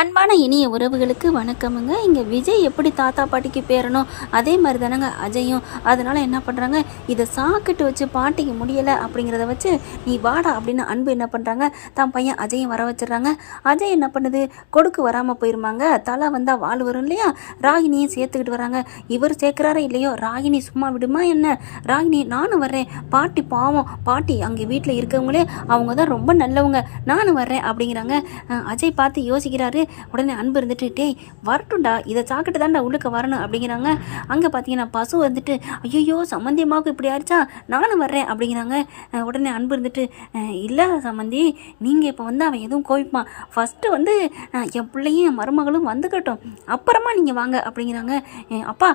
அன்பான இனிய உறவுகளுக்கு வணக்கமுங்க. இங்கே விஜய் எப்படி தாத்தா பாட்டிக்கு பேரனோ அதே மாதிரி தானங்க அஜயும். அதனால் என்ன பண்ணுறாங்க இதை சாக்கிட்டு வச்சு பாட்டிக்கு முடியலை அப்படிங்கிறத வச்சு நீ வாடா அப்படின்னு அன்பு என்ன பண்ணுறாங்க தான் பையன் அஜயும் வர வச்சிடுறாங்க. அஜய் என்ன பண்ணுது? கொடுக்கு வராமல் போயிருமாங்க. தலை வந்தால் வாழ் வரும் இல்லையா? ராகினியும் சேர்த்துக்கிட்டு வராங்க. இவர் சேர்க்குறாரோ இல்லையோ? ராகினி சும்மா விடுமா என்ன? ராகினி நானும் வர்றேன். பாட்டி பாவம். பாட்டி அங்கே வீட்டில் இருக்கவங்களே அவங்க தான் ரொம்ப நல்லவங்க. நானும் வர்றேன் அப்படிங்கிறாங்க. அஜய் பார்த்து யோசிக்கிறாரு. உடனே அன்பு இருந்துட்டு டேய் வரட்டும்டா இதை சாக்கிட்டு தான்டா உள்ளுக்கு வரணும் அப்படிங்கிறாங்க. அங்கே பார்த்தீங்கன்னா பசு வந்துட்டு ஐயோ சம்மந்தியமாவுக்கு இப்படி ஆயிடுச்சா? நானும் வர்றேன் அப்படிங்கிறாங்க. உடனே அன்பு இருந்துட்டு இல்லை சம்மந்தி நீங்கள் இப்போ வந்து அவன் எதுவும் கோவிப்பான் ஃபஸ்ட்டு வந்து என் பிள்ளையும் என் மருமகளும் வந்துக்கட்டும். அப்புறமா நீங்கள் வாங்க அப்படிங்கிறாங்க. அப்பா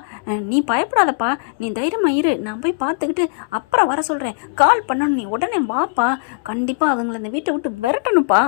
நீ பயப்படாதப்பா. நீ தைரியமாக இரு. நான் போய் பார்த்துக்கிட்டு அப்புறம் வர சொல்கிறேன் கால் பண்ணணும். நீ உடனே வாப்பா. கண்டிப்பாக அவங்கள அந்த வீட்டை விட்டு விரட்டணும்ப்பா.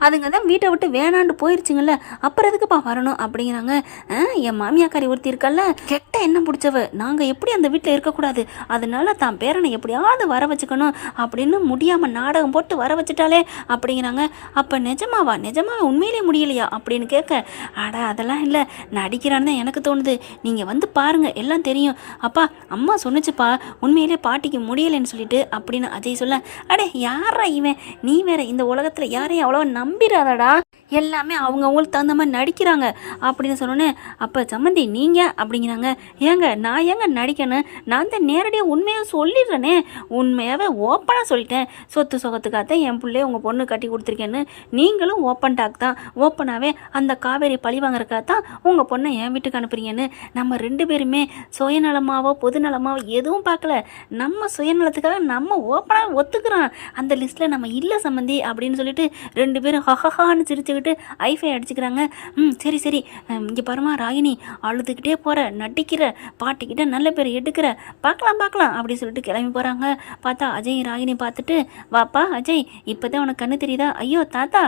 அதுங்க தான் வீட்டை விட்டு வேணாண்டு போயிருச்சுங்கல்ல. அப்புறம் எதுக்குப்பா வரணும் அப்படிங்கிறாங்க. "ஆ, என் மாமியாக்காரி ஒருத்தி இருக்கல்ல கெட்ட என்ன பிடிச்சவ. நாங்கள் எப்படி அந்த வீட்டில் இருக்கக்கூடாது? அதனால தான் பேரனை எப்படியாவது வர வச்சுக்கணும். அப்படின்னு முடியாமல் நாடகம் போட்டு வர வச்சுட்டாலே அப்படிங்கிறாங்க. அப்போ நிஜமாவா? நிஜமாவே உண்மையிலே முடியலையா? அப்படின்னு கேட்க அட அதெல்லாம் இல்லை. நடிக்கிறான்னு தான் எனக்கு தோணுது. நீங்கள் வந்து பாருங்கள் எல்லாம் தெரியும். அப்பா அம்மா சொன்னுச்சுப்பா. உண்மையிலே பாட்டிக்கு முடியலைன்னு சொல்லிட்டு அப்படின்னு அஜய் சொல்ல அடே யாரா இவன்? நீ வேற இந்த உலகத்தில் யாரையும் அவ்வளோ நம்பிடாதடா. எல்லாமே அவங்க அவங்களுக்கு தகுந்த மாதிரி நடிக்கிறாங்க. அப்படின்னு சொன்னோன்னே அப்போ சம்மந்தி நீங்கள் அப்படிங்கிறாங்க. ஏங்க நான் ஏங்க நடிக்கணும்? நான் தான் நேரடியாக உண்மையாக சொல்லிடுறேனே. உண்மையாகவே ஓப்பனாக சொல்லிட்டேன். சொத்து சொகத்துக்காக தான் என் பிள்ளைய உங்கள் பொண்ணு கட்டி கொடுத்துருக்கேன்னு நீங்களும் ஓப்பன் டாக் தான். ஓப்பனாகவே அந்த காவேரி பழி வாங்குறக்காக தான் உங்கள் பொண்ணை என் வீட்டுக்கு அனுப்புறீங்கன்னு நம்ம ரெண்டு பேருமே சுயநலமாவோ பொதுநலமாவோ எதுவும் பார்க்கல. நம்ம சுயநலத்துக்காக நம்ம ஓப்பனாக ஒத்துக்கிறோம். அந்த லிஸ்ட்டில் நம்ம இல்லை சம்மந்தி அப்படின்னு சொல்லிட்டு ரெண்டு பேரும் ஹஹஹான்னு சிரிச்சுக்கிட்டு ஐஃபை அடிச்சுக்கிறாங்க. ம் சரி சரி. இங்கே பாருமா ராகினி அழுதுகிட்டே போகிற நட்டிக்கிற பாட்டிக்கிட்ட நல்ல பேர் எடுக்கிற பார்க்கலாம் பார்க்கலாம் அப்படின்னு சொல்லிட்டு கிளம்பி போகிறாங்க பார்த்தா அஜய் ராகினி பார்த்துட்டு வாப்பா அஜய் இப்போ தான் உனக்கு கண்ணு தெரியுதா? ஐயோ தாத்தா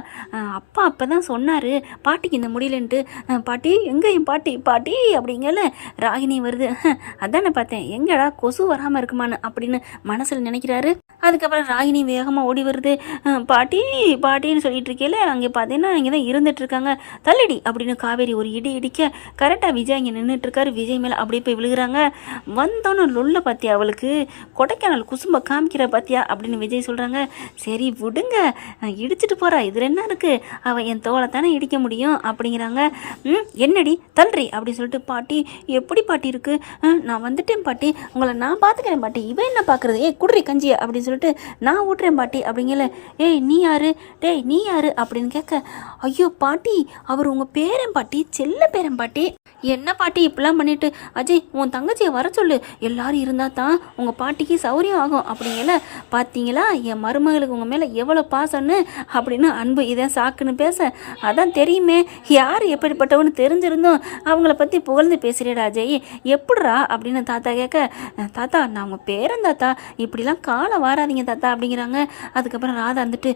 அப்பா அப்போ தான் சொன்னார். பாட்டிக்கு இந்த முடியலன்ட்டு. பாட்டி எங்கே என் பாட்டி? பாட்டி அப்படிங்கல. ராகினி வருது. அதானே பார்த்தேன். எங்கடா கொசு வராமல் இருக்குமான்னு அப்படின்னு மனசில் நினைக்கிறாரு. அதுக்கப்புறம் ராகினி வேகமாக ஓடி வருது. பாட்டி பாட்டின்னு சொல்லிட்டு இருக்கேல அங்கே பார்த்தீங்கன்னா இங்கே தான் இருந்துட்டு இருக்காங்க. தள்ளிடி அப்படின்னு காவேரி ஒரு இடி இடிக்க கரெக்டாக விஜய் இங்கே நின்றுட்டுருக்காரு விஜய் மேலே அப்படியே போய் விழுகிறாங்க. வந்தோன்னு லொல்ல பார்த்தியா அவளுக்கு? கொடைக்கானல் குசும்ப காமிக்கிற பார்த்தியா அப்படின்னு விஜய் சொல்கிறாங்க சரி விடுங்க. இடிச்சிட்டு போகிறா இதில் என்ன இருக்குது அவள் என் தோலை தானே இடிக்க முடியும்? அப்படிங்கிறாங்க. ம் என்னடி? தள்ளுறி அப்படின்னு சொல்லிட்டு பாட்டி எப்படி பாட்டி இருக்குது நான் வந்துட்டேன் பாட்டி. உங்களை நான் பார்த்துக்கிறேன் பாட்டி. இவன் என்ன பார்க்குறது ஏ குடுறி கஞ்சியை அப்படின்னு சொல்லிட்டு நான் ஊட்டுறேன் பாட்டி அப்படிங்கல. ஏய் நீ யாரு? டேய் நீ யாரு? அப்படின்னு கேட்க ஐயோ பாட்டி அவர் உங்கள் பேரன் பாட்டி செல்ல பேரன் பாட்டி. என்ன பாட்டி இப்படிலாம் பண்ணிட்டு அஜய் உன் தங்கச்சியை வர சொல்லு. எல்லாரும் இருந்தால் தான் உங்கள் பாட்டிக்கு சௌரியம் ஆகும். அப்படிங்கல. பார்த்தீங்களா என் மருமகளுக்கு உங்கள் மேலே எவ்வளோ பாசம்னு? அப்படின்னு அன்பு இதான் சாக்குன்னு பேச அதான் தெரியுமே. யார் எப்படிப்பட்டவன்னு தெரிஞ்சிருந்தோம் அவங்கள பற்றி புகழ்ந்து பேசுகிறேடா அஜய். எப்படிரா அப்படின்னு தாத்தா கேட்க தாத்தா நான் உங்கள் பேரன் தாத்தா. இப்படிலாம் காலம் மாறாதீங்க தாத்தா அப்படிங்கிறாங்க. அதுக்கப்புறம் ராதா வந்துட்டு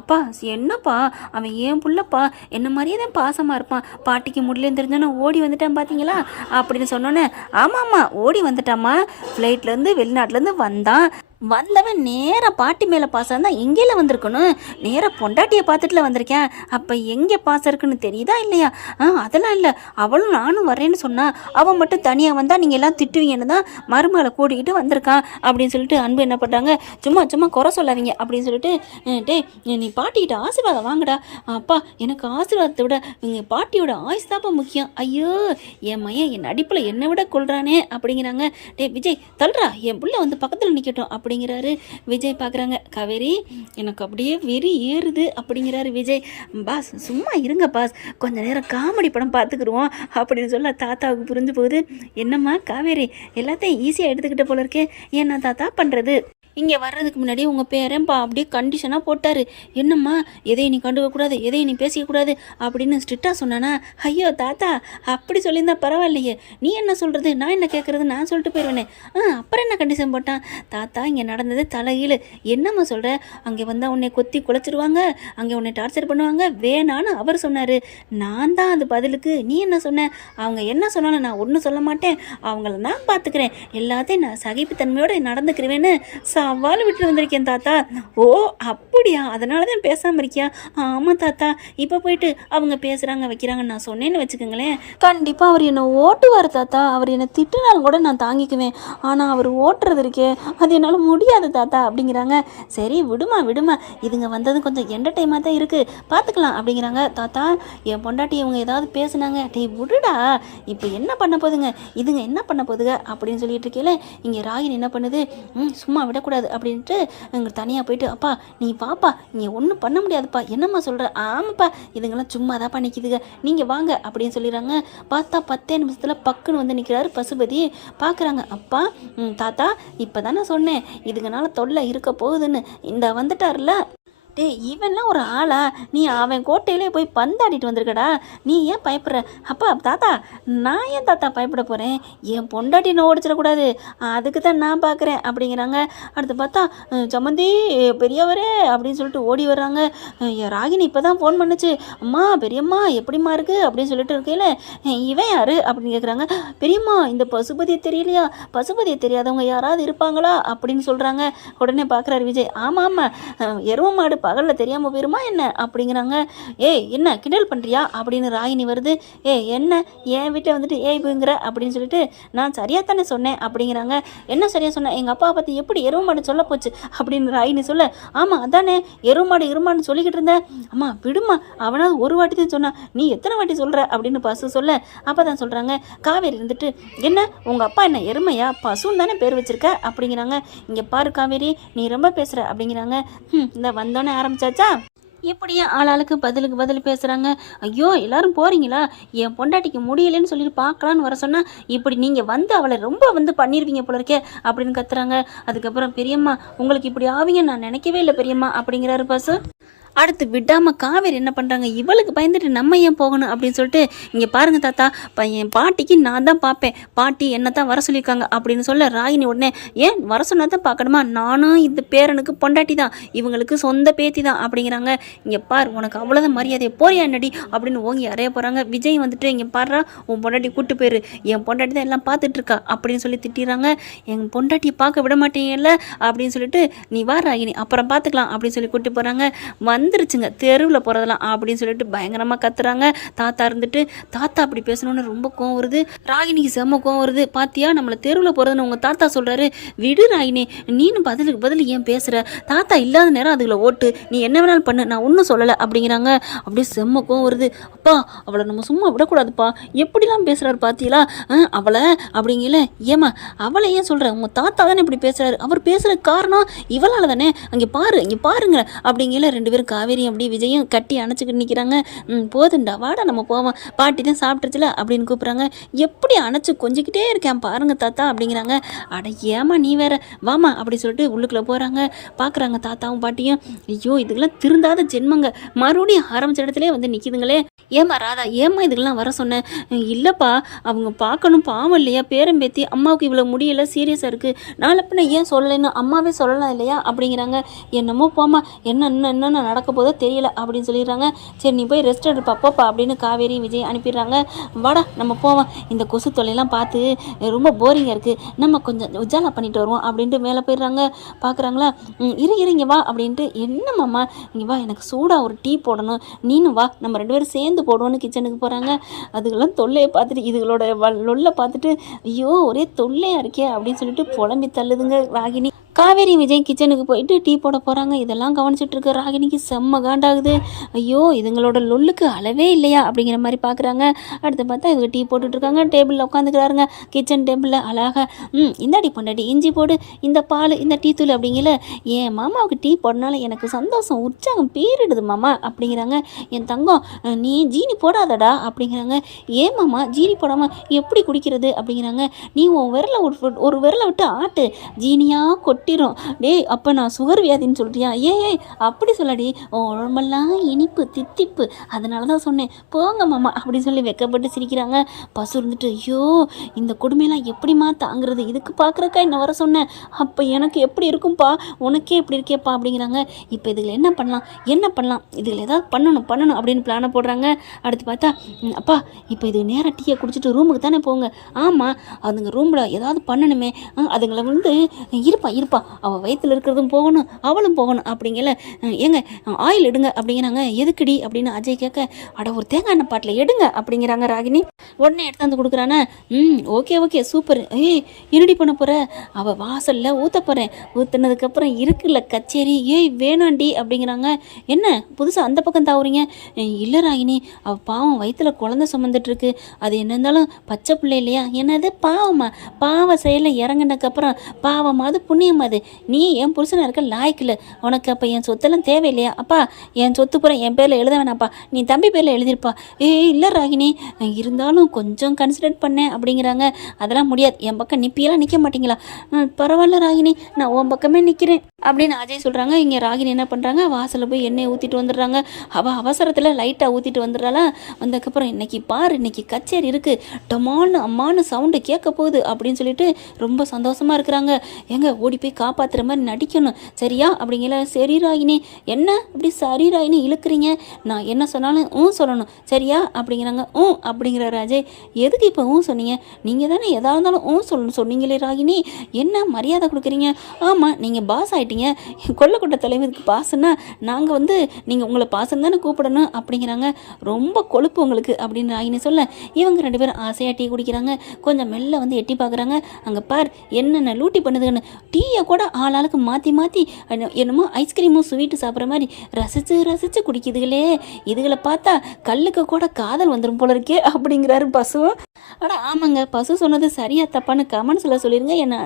அப்பா என்னப்பா? அவன் ஏன் புள்ளப்பா? என்ன மாதிரியே தான் பாசமாக இருப்பான். பாட்டிக்கு முடியலன்னு தெரிஞ்சோன்னே ஓடி வந்துட்டான் பார்த்தீங்களா அப்படின்னு சொன்னோன்னே ஆமாம்மா ஓடி வந்துட்டாம்மா. ஃப்ளைட்லேருந்து வெளிநாட்டிலேருந்து வந்தான். வந்தவன் நேராக பாட்டி மேலே பாசம் தான் எங்கேல வந்திருக்கணும். நேராக பொண்டாட்டியை பார்த்துட்டுல வந்திருக்கேன். அப்போ எங்கே பாசம் இருக்குன்னு தெரியுதா இல்லையா? ஆ அதெல்லாம் இல்லை. அவளும் நானும் வரேன்னு சொன்னா அவன் மட்டும் தனியாக வந்தால் நீங்கள் எல்லாம் திட்டுவீங்கன்னு தான் மருமகளை கூட்டிக்கிட்டு வந்திருக்கான் அப்படின்னு சொல்லிட்டு அன்பு என்ன பண்ணுறாங்க சும்மா சும்மா குறை சொல்லாதீங்க அப்படின்னு சொல்லிட்டு டே நீ பாட்டிக்கிட்ட ஆசீர்வாதம் வாங்கடா. அப்பா எனக்கு ஆசீர்வாதத்தை விட எங்கள் பாட்டியோட ஆயுஸ் தான்ப்பா முக்கியம். ஐயோ என் மையன் என் அடிப்பில் என்னை விட கொள்றானே அப்படிங்கிறாங்க. டேய் விஜய் தள்ளுறா என் பிள்ளை வந்து பக்கத்தில் நிற்கட்டும் அப்படி அப்படிங்கிறாரு விஜய் பார்க்குறாங்க. காவேரி எனக்கு அப்படியே வெறி ஏறுது அப்படிங்கிறாரு விஜய். பாஸ் சும்மா இருங்க பாஸ். கொஞ்ச நேரம் காமெடி படம் பார்த்துக்குருவோம் அப்படின்னு சொல்ல தாத்தாவுக்கு புரிஞ்சு போகுது. என்னம்மா காவேரி எல்லாத்தையும் ஈஸியாக எடுத்துக்கிட்ட போல இருக்கே. என்ன தாத்தா பண்ணுறது இங்கே வர்றதுக்கு முன்னாடி உங்கள் பேரன்பா அப்படியே கண்டிஷனாக போட்டார். என்னம்மா? எதையும் நீ கண்டுக்கக்கூடாது எதையும் நீ பேசிக்கக்கூடாது அப்படின்னு ஸ்ட்ரிக்டாக சொன்னானா ஐயோ தாத்தா அப்படி சொல்லியிருந்தா பரவாயில்லையே. நீ என்ன சொல்கிறது நான் என்ன கேட்குறது நான் சொல்லிட்டு போயிடுவேனே ஆ அப்புறம் என்ன கண்டிஷன் போட்டான்? தாத்தா இங்கே நடந்தது தலைகீழ். என்னம்மா சொல்கிற அங்கே வந்தால் உன்னை கொத்தி குலைச்சிருவாங்க அங்கே உன்னை டார்ச்சர் பண்ணுவாங்க வேணான்னு அவர் சொன்னார். நான் தான் அது பதிலுக்கு நீ என்ன சொன்ன? அவங்க என்ன சொன்னாலும் நான் ஒன்றும் சொல்ல மாட்டேன். அவங்கள நான் பார்த்துக்கிறேன் எல்லாத்தையும் நான் சகிப்புத்தன்மையோடு நடந்துக்கிறேன்னு சவால் விட்டு வந்திருக்கேன் தாத்தா. ஓ அப்படியா? அதனால தான் பேசாமல் இருக்கியா? ஆமாம் தாத்தா. இப்போ போயிட்டு அவங்க பேசுகிறாங்க வைக்கிறாங்கன்னு நான் சொன்னேன்னு வச்சுக்கோங்களேன். கண்டிப்பாக அவர் என்னை ஓட்டுவார் தாத்தா. அவர் என்னை திட்டுனாலும் கூட நான் தாங்கிக்குவேன். ஆனால் அவர் ஓட்டுறது இருக்கே அது என்னால் முடியாது தாத்தா அப்படிங்கிறாங்க. சரி விடுமா விடுமா. இதுங்க வந்தது கொஞ்சம் என்டர்டைமாக தான் இருக்குது பார்த்துக்கலாம் அப்படிங்கிறாங்க. தாத்தா என் பொண்டாட்டி இவங்க ஏதாவது பேசுனாங்க. டேய் விடுடா. இப்போ என்ன பண்ண போதுங்க? இதுங்க என்ன பண்ண போதுங்க அப்படின்னு சொல்லிட்டு இருக்கேல. இங்கே ராகின் என்ன பண்ணுது? ம் சும்மா விடக்கூடாது. அப்படின்ட்டு இங்கே தனியாக போயிட்டு அப்பா நீ பாப்பா நீ ஒன்றும் பண்ண முடியாதுப்பா. என்னம்மா சொல்கிற ஆமாப்பா இதுங்கெல்லாம் சும்மா தான் பண்ணிக்குதுங்க நீங்கள் வாங்க அப்படின்னு சொல்லிடுறாங்க. பார்த்தா பத்தே நிமிஷத்தில் பக்குன்னு வந்து நிற்கிறாரு பசுபதி. பார்க்குறாங்க அப்பா தாத்தா இப்போ தானே சொன்னேன். இதுங்கனால தொல்லை இருக்க போகுதுன்னு. இந்த வந்துட்டார்ல டே இவன்லாம் ஒரு ஆளா? நீ அவன் கோட்டையிலே போய் பந்தாடிட்டு வந்திருக்கடா. நீ ஏன் பயப்படுற? அப்பா தாத்தா நான் ஏன் தாத்தா பயப்பட போகிறேன் என் பொண்டாட்டி நான் ஓடிச்சிடக்கூடாது அதுக்கு தான் நான் பார்க்குறேன் அப்படிங்கிறாங்க. அடுத்து பார்த்தா சம்மந்தி பெரியவரே அப்படின்னு சொல்லிட்டு ஓடி வர்றாங்க. ராகினி இப்போ தான் ஃபோன் பண்ணுச்சு. அம்மா பெரியம்மா எப்படிம்மா இருக்குது அப்படின்னு சொல்லிட்டு இருக்கையில இவன் யாரு? அப்படின்னு கேட்குறாங்க பெரியம்மா இந்த பசுபதியை தெரியலையா? பசுபதியை தெரியாதவங்க யாராவது இருப்பாங்களா? அப்படின்னு சொல்கிறாங்க உடனே பார்க்குறாரு விஜய். ஆமாம் ஆமாம் எருவ மாடு பகலில் தெரியாமல் போயிருமா என்ன? அப்படிங்கிறாங்க. ஏய் என்ன கிண்டல் பண்ணுறியா அப்படின்னு ராகினி வருது. ஏ என்ன? என் வீட்டை வந்துட்டு ஏய் போங்கிற அப்படின்னு சொல்லிட்டு நான் சரியாக தானே சொன்னேன் அப்படிங்கிறாங்க. என்ன சரியாக சொன்னேன் எங்கள் அப்பா பற்றி எப்படி எருவு மாடு சொல்ல போச்சு? அப்படின்னு ராகினி சொல்ல ஆமாம் அதானே எருவு மாடு இருமான்னு சொல்லிக்கிட்டு இருந்தேன் அம்மா விடுமா அவனாவது ஒரு வாட்டி தான் சொன்னான் நீ எத்தனை வாட்டி சொல்கிற அப்படின்னு பசு சொல்ல அப்போ தான் சொல்கிறாங்க காவேரி இருந்துட்டு என்ன உங்கள் அப்பா என்ன எருமையா? பசுன்னு தானே பேர் வச்சிருக்க? அப்படிங்கிறாங்க. இங்கே பாரு காவேரி நீ ரொம்ப பேசுகிற அப்படிங்கிறாங்க. ம் இந்த பண்ண ஆரம்பிச்சாச்சா? இப்படியே ஆளாளுக்கு பதிலுக்கு பதில் பேசுகிறாங்க ஐயோ எல்லாரும் போகிறீங்களா என் பொண்டாட்டிக்கு முடியலைன்னு சொல்லிட்டு பார்க்கலான்னு வர சொன்னால் இப்படி நீங்கள் வந்து அவளை ரொம்ப வந்து பண்ணிடுவீங்க போல இருக்கே அப்படின்னு கத்துறாங்க. அதுக்கப்புறம் பெரியம்மா உங்களுக்கு இப்படி ஆவீங்க நான் நினைக்கவே இல்லை பெரியம்மா அப்படிங்கிறாரு பாசு. அடுத்து விடாமல் காவேரி என்ன பண்ணுறாங்க இவளுக்கு பயந்துட்டு நம்ம ஏன் போகணும் அப்படின்னு சொல்லிட்டு இங்கே பாருங்கள் தாத்தா என் பாட்டிக்கு நான் தான் பார்ப்பேன் பாட்டி என்ன தான் வர சொல்லியிருக்காங்க அப்படின்னு சொல்ல ராகினி உடனே ஏன் வர சொன்னா தான் பார்க்கணுமா? நானும் இந்த பேரனுக்கு பொண்டாட்டி தான். இவங்களுக்கு சொந்த பேத்தி தான் அப்படிங்கிறாங்க. இங்கே பார் உனக்கு அவ்வளோதான் மரியாதை போறியா என்னடி? அப்படின்னு ஓங்கி அறைய போகிறாங்க விஜய் வந்துட்டு இங்கே பாடுறா உன் பொண்டாட்டி கூட்டு போயிரு. என் பொண்டாட்டி தான் எல்லாம் பார்த்துட்டு இருக்கா அப்படின்னு சொல்லி திட்டிடுறாங்க. என் பொண்டாட்டியை பார்க்க விட மாட்டீங்கல்ல? அப்படின்னு சொல்லிட்டு நீ வா ராகினி அப்புறம் பார்த்துக்கலாம் அப்படின்னு சொல்லி கூப்பிட்டு போகிறாங்க வந்துருச்சுங்க. தெருவில் போகிறதெல்லாம் அப்படின்னு சொல்லிட்டு பயங்கரமாக கத்துறாங்க. தாத்தா இருந்துட்டு தாத்தா அப்படி பேசணும்னு ரொம்ப கோவம் வருது. ராகினிக்கு செம்ம கோவம் வருது. பாத்தியா? நம்மளை தெருவில் போகிறதுன்னு உங்கள் தாத்தா சொல்கிறாரு விடு ராகினி நீனு பதிலுக்கு பதில் ஏன் பேசுகிற தாத்தா இல்லாத நேரம் அதுகளை ஓட்டு. நீ என்ன வேணாலும் பண்ணு. நான் ஒன்றும் சொல்லலை. அப்படிங்கிறாங்க. அப்படியே செம்ம கோவம் வருது. அப்பா அவளை நம்ம சும்மா விடக்கூடாதுப்பா. எப்படிலாம் பேசுகிறாரு பாத்தீங்களா ஆ, அவளை? அப்படிங்கல. ஏமா அவளை ஏன் சொல்கிற உங்கள் தாத்தா தானே இப்படி பேசுகிறாரு அவர் பேசுகிற காரணம் இவளால் தானே. அங்கே பாரு இங்கே பாருங்க. அப்படிங்கல. ரெண்டு பேரும் காவேரி அப்படி விஜயும் கட்டி அணைச்சிக்கிட்டு நிற்கிறாங்க ம் போதுண்டா வாடா நம்ம போவோம். பாட்டி தான் சாப்பிட்டுச்சுல அப்படின்னு கூப்பிட்றாங்க. எப்படி அணைச்சி கொஞ்சிக்கிட்டே இருக்கேன் பாருங்க தாத்தா அப்படிங்கிறாங்க. அட ஏமா நீ வேற? வாமா அப்படி சொல்லிட்டு உள்ளுக்குள்ளே போகிறாங்க பார்க்குறாங்க தாத்தாவும் பாட்டியும். ஐயோ இதுக்கெல்லாம் திருந்தாத ஜென்மங்க. மறுபடியும் ஆரம்பிச்ச இடத்துலேயே வந்து நிற்கிதுங்களே ஏமா ராதா ஏமா இதுக்கெல்லாம் வர சொன்னேன் இல்லைப்பா அவங்க பார்க்கணும் பாவம் இல்லையா? பேரம்பேத்தி அம்மாவுக்கு இவ்வளோ முடியல சீரியஸாக இருக்குது நாளை ஏன் சொல்லலைன்னு அம்மாவே சொல்லலாம் இல்லையா? அப்படிங்கிறாங்க. என்னமோ போமா என்ன இன்னும் என்னென்ன நடக்க போதோ தெரியல அப்படின்னு சொல்லிடுறாங்க. சரி நீ போய் ரெஸ்ட் எடுப்பா போப்பா அப்படின்னு காவேரி விஜய் அனுப்பிடுறாங்க. வாடா நம்ம போவோம். இந்த கொசு தொல்லையெல்லாம் பார்த்து ரொம்ப போரிங்காக இருக்குது நம்ம கொஞ்சம் உஜாலா பண்ணிட்டு வருவோம் அப்படின்ட்டு மேலே போயிடுறாங்க. பார்க்குறாங்களா? இரு இரு இங்கே வா அப்படின்ட்டு என்னம்மாம்மா இங்கே வா எனக்கு சூடாக ஒரு டீ போடணும். நீனும் வா நம்ம ரெண்டு பேரும் சேர்ந்து போடுவோன்னு கிச்சனுக்கு போகிறாங்க அதுக்கெல்லாம் தொல்லையை பார்த்துட்டு இதுகளோட வ- லொல்லை பார்த்துட்டு ஐயோ ஒரே தொல்லையாக இருக்கே அப்படின்னு சொல்லிட்டு புலம்பி தள்ளுதுங்க ராகினி. காவேரி விஜய் கிச்சனுக்கு போயிட்டு டீ போட போகிறாங்க இதெல்லாம் கவனிச்சிட்டு இருக்க ராகினிக்கு செம்ம காண்டாகுது. ஐயோ இதுங்களோட லொல்லுக்கு அளவே இல்லையா அப்படிங்கிற மாதிரி பார்க்குறாங்க அடுத்து பார்த்தா இதுக்கு டீ போட்டுட்ருக்காங்க. டேபிளில் உட்காந்துக்கிறாருங்க. கிச்சன் டேபிளில் அழகாக ம் இந்தாடி பொண்டாட்டி இஞ்சி போடு இந்த பால் இந்த டீ தூள் அப்படிங்கல. என் மாமாவுக்கு டீ போடனால எனக்கு சந்தோஷம் உற்சாகம் பேரிடுது மாமா அப்படிங்கிறாங்க. என் தங்கம் நீ ஜீனி போடாதடா அப்படிங்கிறாங்க. ஏன் மாமா ஜீனி போடாமல் எப்படி குடிக்கிறது? அப்படிங்கிறாங்க. நீ உன் விரலை விட்டு ஒரு விரலை விட்டு ஆட்டு ஜீனியாக கொட்டிடும் டேய் அப்போ நான் சுகர் வியாதின்னு சொல்கிறியா ஏ ஏய் அப்படி சொல்லடி. உடம்பெல்லாம் இனிப்பு தித்திப்பு. அதனால தான் சொன்னேன். போங்க மாமா அப்படின்னு சொல்லி வெக்கப்பட்டு சிரிக்கிறாங்க. பசு இருந்துட்டு ஐயோ இந்த கொடுமையெல்லாம் எப்படிம்மா தாங்கிறது? இதுக்கு பார்க்குறக்கா என்ன வர சொன்னேன் அப்போ எனக்கு எப்படி இருக்கும்பா? உனக்கே எப்படி இருக்கேப்பா? அப்படிங்கிறாங்க. இப்போ இதில் என்ன பண்ணலாம்? என்ன பண்ணலாம்? இதில் ஏதாவது பண்ணணும் பண்ணணும் அப்படின்னு பிளானை போடுறாங்க. அடுத்து பார்த்தா அப்பா இப்போ இது நேராக டீயை குடிச்சிட்டு ரூமுக்கு தானே போங்க. ஆமாம் அதுங்க ரூமில் ஏதாவது பண்ணணுமே. ஆ, அதுங்களை வந்து இருப்பா இருப்பா. இல்லைப்பா அவள் வயிற்றில் இருக்கிறதும் போகணும் அவளும் போகணும் அப்படிங்கல ஏங்க ஆயில் எடுங்க அப்படிங்கிறாங்க. எதுக்குடி அப்படின்னு அஜய் கேட்க அட ஒரு தேங்காய் எண்ணெய் பாட்டில் எடுங்க அப்படிங்கிறாங்க ராகினி. உடனே எடுத்தாந்து கொடுக்குறானே ம் ஓகே ஓகே சூப்பர் ஏய் என்னடி பண்ண போகிற அவள் வாசலில் ஊற்ற போகிறேன் ஊற்றுனதுக்கப்புறம் இருக்குல்ல கச்சேரி. ஏய் வேணாண்டி அப்படிங்கிறாங்க. என்ன புதுசாக அந்த பக்கம் தாவுறீங்க? இல்லை ராகினி அவள் பாவம் வயிற்றில் குழந்தை சுமந்துட்டுருக்கு. அது என்ன இருந்தாலும் பச்சை பிள்ளை இல்லையா? என்னது பாவமா? பாவ செயலில் இறங்கினதுக்கப்புறம் பாவமாது அது. நீ என் புருஷனாக இருக்க லாய்க்கில் உனக்கு அப்போ என் சொத்தெல்லாம் தேவையில்லையா? அப்பா என் சொத்து பூரா என் பேரில் எழுத வேணாப்பா நீ தம்பி பேரில் எழுதிருப்பா. ஏய் இல்லை ராகினி. இருந்தாலும் கொஞ்சம் கன்சிடர் பண்ணேன் அப்படிங்கிறாங்க. அதெல்லாம் முடியாது. என் பக்கம் நிப்பியெல்லாம் நிற்க மாட்டிங்களா? பரவாயில்ல ராகினி. நான் உன் பக்கமே நிற்கிறேன் அப்படின்னு அஜய் சொல்கிறாங்க இங்கே ராகினி என்ன பண்ணுறாங்க வாசலில் போய் எண்ணெய் ஊற்றிட்டு வந்துடுறாங்க. அவள் அவசரத்தில் லைட்டாக ஊற்றிட்டு வந்துடுறாளா? வந்ததுக்கப்புறம் இன்னைக்கு பாரு இன்னைக்கு கச்சேரி இருக்குது டமான்னு அம்மான்னு சவுண்டு கேட்க போகுது. அப்படின்னு சொல்லிட்டு ரொம்ப சந்தோஷமாக இருக்கிறாங்க. எங்க ஓடி போய் காப்பாற்றுற மாதிரி நடிக்கணும். சரியா? அப்படிங்கிற சரி ராகினி என்ன? இப்படி சரி இழுக்கிறீங்க? நான் என்ன சொன்னாலும் ஊ சொல்லணும். சரியா? அப்படிங்கிறாங்க. ஊ அப்படிங்கிற ராஜே எதுக்கு இப்போ ஊ சொன்னீங்க? நீங்கள் தானே எதாக இருந்தாலும் ஊ சொல்லணும். சொன்னீங்களே ராகினி என்ன மரியாதை கொடுக்குறீங்க? ஆமாம் நீங்கள் பாஸ் ஆகிட்டீங்க கொல்லக்கொட்ட தலைவருக்கு பாஸ்ன்னா நாங்கள் வந்து நீங்கள் உங்களை பாசம் தானே கூப்பிடணும். அப்படிங்கிறாங்க. ரொம்ப கொழுப்பு உங்களுக்கு. அப்படின்னு ராகினி சொல்ல இவங்க ரெண்டு பேரும் ஆசையாக டீ குடிக்கிறாங்க. கொஞ்சம் மெல்ல வந்து எட்டி பார்க்குறாங்க அங்கே பார் என்னென்ன லூட்டி பண்ணுதுன்னு. டீயை கூட ஆளாளுக்கு மாற்றி மாற்றி என்னமோ ஐஸ்கிரீமும் ஸ்வீட்டு சாப்பிட்ற மாதிரி ரசித்து ரசித்து குடிக்குதுகளே. இதுகளை பார்த்தா கல்லுக்கு கூட காதல் வந்துடும் போல இருக்கே அப்படிங்கிறாரு பசு. ஆனால் ஆமாங்க பசு சொன்னது சரியா தப்பான்னு கமெண்ட்ஸில் சொல்லிடுங்க என்ன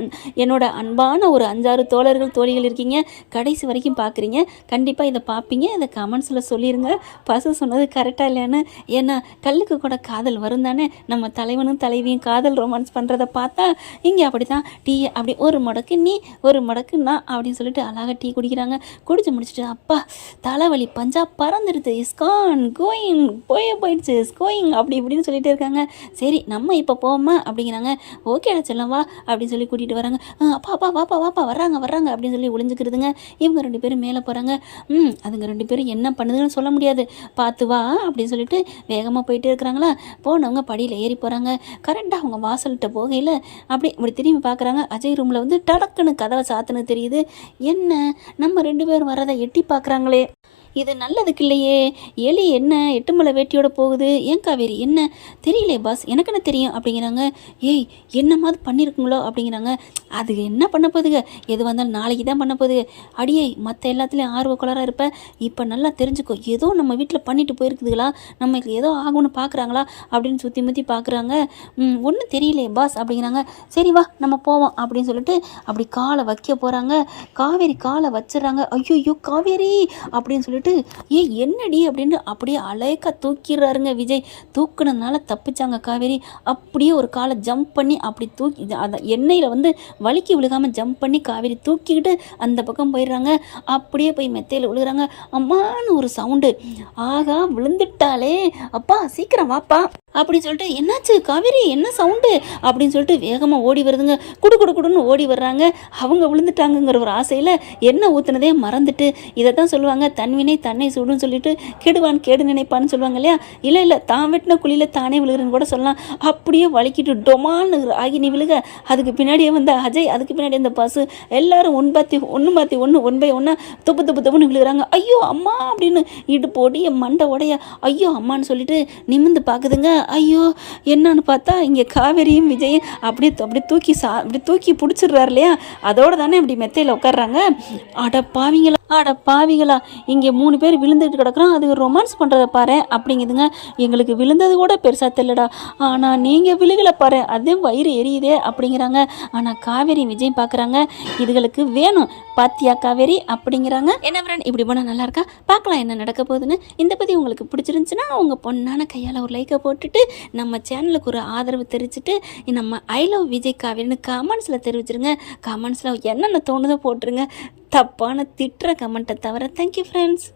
என்னோட அன்பான ஒரு அஞ்சாறு தோழர்கள் தோழிகள் இருக்கீங்க. கடைசி வரைக்கும் பார்க்குறீங்க கண்டிப்பாக இதை பார்ப்பீங்க இதை கமெண்ட்ஸில் சொல்லிடுங்க பசு சொன்னது கரெக்டாக இல்லைன்னு ஏன்னா கல்லுக்கு கூட காதல் வரும் தானே. நம்ம தலைவனும் தலைவியும் காதல் ரொமான்ஸ் பண்ணுறதை பார்த்தா இங்கே அப்படி தான் டீ அப்படி ஒரு முடக்கு நீ ஒரு மடக்குண்ணா அப்படின்னு சொல்லிட்டு அழகாக டீ குடிக்கிறாங்க. குடிச்சு முடிச்சுட்டு அப்பா தலைவலி பஞ்சா பறந்துடுது இஸ்கான் கோயிங் போய போயிடுச்சு. கோயிங் அப்படி இப்படின்னு சொல்லிட்டு இருக்காங்க. சரி நம்ம இப்போ போவோமா? அப்படிங்கிறாங்க. ஓகேடா செல்லம் வா. அப்படின்னு சொல்லி கூட்டிகிட்டு வராங்க. "ஆ, அப்பா அப்பா வாப்பா வாப்பா வர்றாங்க வர்றாங்க. அப்படின்னு சொல்லி ஒளிஞ்சுக்கிறதுங்க. இவங்க ரெண்டு பேரும் மேலே போகிறாங்க ம் அதுங்க ரெண்டு பேரும் என்ன பண்ணுதுன்னு சொல்ல முடியாது. பார்த்து வா அப்படின்னு சொல்லிட்டு வேகமாக போயிட்டு இருக்கிறாங்களா. போனவங்க படியில் ஏறி போகிறாங்க கரெக்டாக அவங்க வாசல்கிட்ட போகையில் அப்படி இப்படி திரும்பி பார்க்குறாங்க அஜய் ரூமில் வந்து டடக்குன்னு கதை கதவை சாத்துன்னு தெரியுது. என்ன? நம்ம ரெண்டு பேரும் வரதை எட்டி பார்க்குறாங்களே. இது நல்லதுக்கு இல்லையே. எலி என்ன எட்டுமலை வேட்டியோட போகுது? ஏன் காவேரி? என்ன? தெரியலையே பாஸ் எனக்கு என்ன தெரியும்? அப்படிங்கிறாங்க. ஏய் என்னமாவது பண்ணியிருக்குங்களோ அப்படிங்கிறாங்க. அது என்ன பண்ண போகுதுங்க? எது வந்தாலும் நாளைக்கு தான் பண்ண போகுது. அடியே மற்ற எல்லாத்துலேயும் ஆர்வ குளராக இருப்ப. இப்போ நல்லா தெரிஞ்சுக்கோ. ஏதோ நம்ம வீட்டில் பண்ணிட்டு போயிருக்குதுங்களா நம்ம ஏதோ ஆகும்னு பார்க்குறாங்களா அப்படின்னு சுற்றி முற்றி பார்க்குறாங்க ஒன்றும் தெரியலையே பாஸ் அப்படிங்கிறாங்க. சரி வா நம்ம போவோம் அப்படின்னு சொல்லிட்டு அப்படி காலை வைக்க போகிறாங்க காவேரி காலை வச்சிடறாங்க. ஐயோ காவேரி! அப்படின்னு சொல்லிட்டு ஏ என்னடி? அப்படின்னு அப்படியே அலைக்க தூக்கிடுறாருங்க விஜய். தூக்குனதுனால தப்பிச்சாங்க காவேரி. அப்படியே ஒரு காலை ஜம்ப் பண்ணி அப்படி தூக்கி அதை எண்ணெயில் வந்து வலிக்கி விழுகாமல் ஜம்ப் பண்ணி காவேரி தூக்கிக்கிட்டு அந்த பக்கம் போயிடுறாங்க. அப்படியே போய் மெத்தையில் விழுகிறாங்க. அம்மான்னு ஒரு சவுண்டு ஆகா விழுந்துட்டாலே அப்பா சீக்கிரம் வாப்பா. அப்படின்னு சொல்லிட்டு என்னாச்சு காவேரி? என்ன சவுண்டு? அப்படின்னு சொல்லிட்டு வேகமாக ஓடி வருதுங்க. குடு குடு குடுன்னு ஓடி வர்றாங்க. அவங்க விழுந்துட்டாங்கங்கிற ஒரு ஆசையில் எண்ணெய் ஊற்றுனதே மறந்துட்டு இதை தான் சொல்லுவாங்க தன்வினை தன்னை சுடுன்னு சொல்லிட்டு கெடுவான் கேடு நினைப்பான்னு சொல்லுவாங்க இல்லையா? இல்லை இல்லை தான் வெட்டின குழியில் தானே விழுகிறேன்னு கூட சொல்லலாம். அப்படியே வலிக்கிட்டு டொமான்னு ஆகி நீ விழுக. அதுக்கு பின்னாடியே வந்த அஜய் அதுக்கு பின்னாடி அந்த பசு எல்லாரும் ஒன் பாத்தி ஒன்று மாற்றி ஒன்று ஒன் பை ஒன்றா துப்பு துப்பு துப்புன்னு விழுகிறாங்க. ஐயோ அம்மா! அப்படின்னு இடுப்பு ஓடிய மண்டை உடைய ஐயோ அம்மான்னு சொல்லிட்டு நிமிந்து பார்க்குதுங்க ஐயோ என்னன்னு பார்த்தா இங்கே காவேரியும் விஜயும் அப்படி அப்படி தூக்கி சா அப்படி தூக்கி பிடிச்சிடுறாரு இல்லையா? அதோடு தானே அப்படி மெத்தையில் உட்காடுறாங்க அட பாவிங்களா அட பாவிங்களா. இங்கே மூணு பேர் விழுந்துட்டு கிடக்குறோம். அது ரொமான்ஸ் பண்ணுறத பாரு. அப்படிங்குதுங்க. எங்களுக்கு விழுந்தது கூட பெருசாக தெரியலடா. ஆனால் நீங்கள் விழுகலை பாரு. அதே வயிறு எரியுதே அப்படிங்கிறாங்க. ஆனால் காவேரி விஜய் பார்க்குறாங்க இதுகளுக்கு வேணும். பாத்தியா காவேரி? அப்படிங்கிறாங்க. என்ன ஃப்ரெண்ட் இப்படி போனால் நல்லா இருக்கா? பார்க்கலாம் என்ன நடக்க போகுதுன்னு. இந்த பற்றி உங்களுக்கு பிடிச்சிருந்துச்சுன்னா உங்கள் பொண்ணான கையால் ஒரு லைக்கை போட்டுட்டு நம்ம சேனலுக்கு ஒரு ஆதரவு தெரிவிச்சுட்டு நம்ம ஐ லவ் விஜய் காவேரின்னு கமெண்ட்ஸில் தெரிவிச்சிருங்க. கமெண்ட்ஸில் என்னென்ன தோணுதோ போட்டுருங்க. தப்பான திட்டுற கமெண்ட்டை தவிர தேங்க்யூ ஃப்ரெண்ட்ஸ்